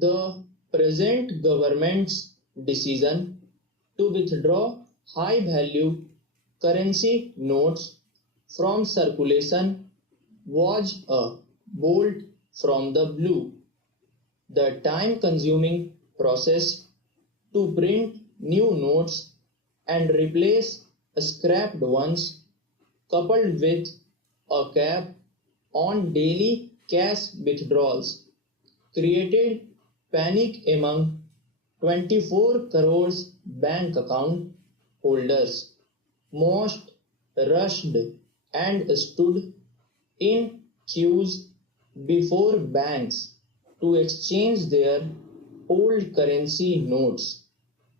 The present government's decision to withdraw high-value currency notes from circulation was a bolt from the blue. The time-consuming process to print new notes and replace scrapped ones, coupled with a cap on daily cash withdrawals, created panic among 24 crores bank account holders. Most rushed and stood in queues before banks to exchange their old currency notes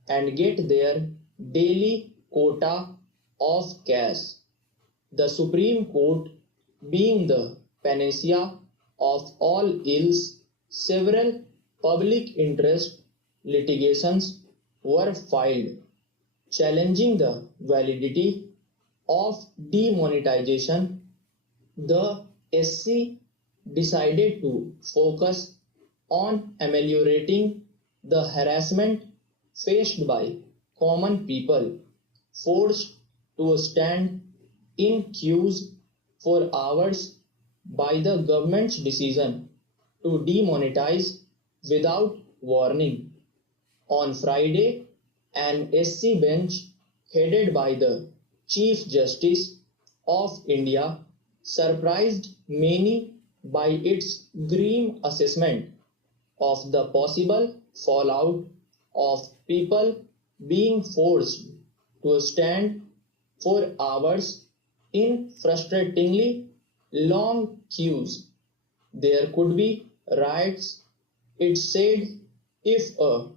and get their daily quota of cash. The Supreme Court, being the panacea of all ills, several public interest litigations were filed challenging the validity of demonetization. The SC decided to focus on ameliorating the harassment faced by common people forced to stand in queues for hours by the government's decision to demonetize without warning. On Friday, an SC bench headed by the Chief Justice of India surprised many by its grim assessment of the possible fallout of people being forced to stand for hours in frustratingly long queues. There could be riots, it said, if a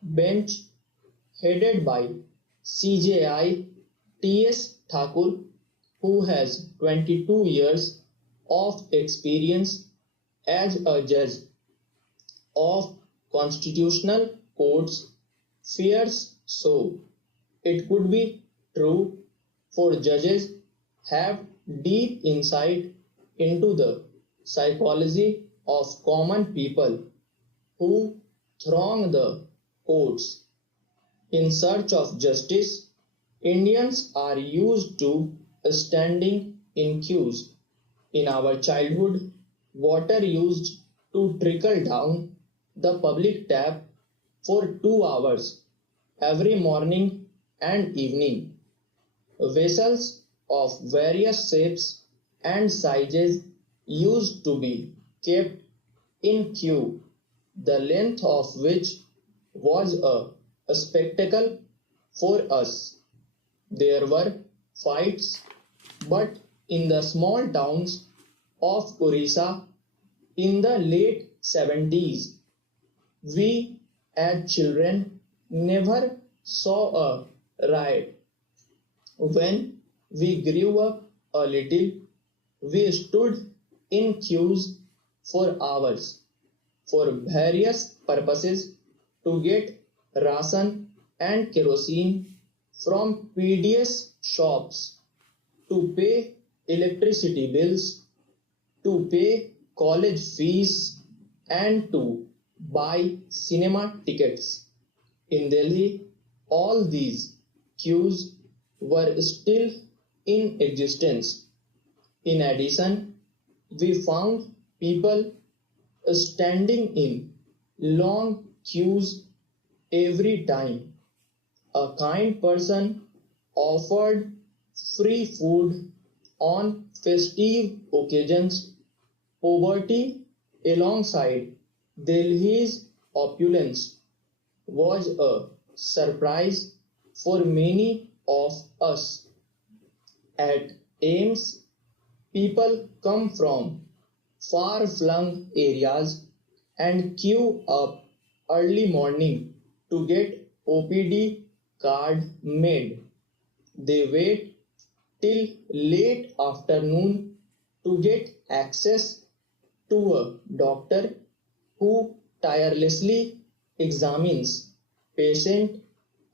bench headed by CJI T.S. Thakur, who has 22 years of experience as a judge of constitutional courts, fears so. It could be true, for judges have deep insight into the psychology of common people who throng the courts in search of justice. Indians are used to standing in queues. In our childhood, water used to trickle down the public tap for 2 hours every morning and evening. Vessels of various shapes and sizes used to be kept in queue, the length of which was a spectacle for us. There were fights, but in the small towns of Orissa in the late 70s, we as children never saw a riot. When we grew up a little, we stood in queues for hours for various purposes to get ration and kerosene from PDS shops, to pay electricity bills, to pay college fees, and to buy cinema tickets. In Delhi, all these queues were still in existence. In addition, we found people standing in long queues every time a kind person offered free food on festive occasions. Poverty alongside Delhi's opulence was a surprise for many of us. At Ames, people come from far-flung areas and queue up early morning to get OPD card made. They wait till late afternoon to get access to a doctor who tirelessly examines patient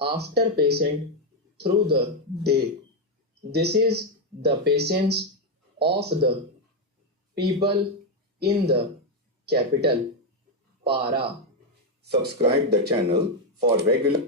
after patient through the day. This is the patience of the people in the capital, Para. Subscribe the channel for regular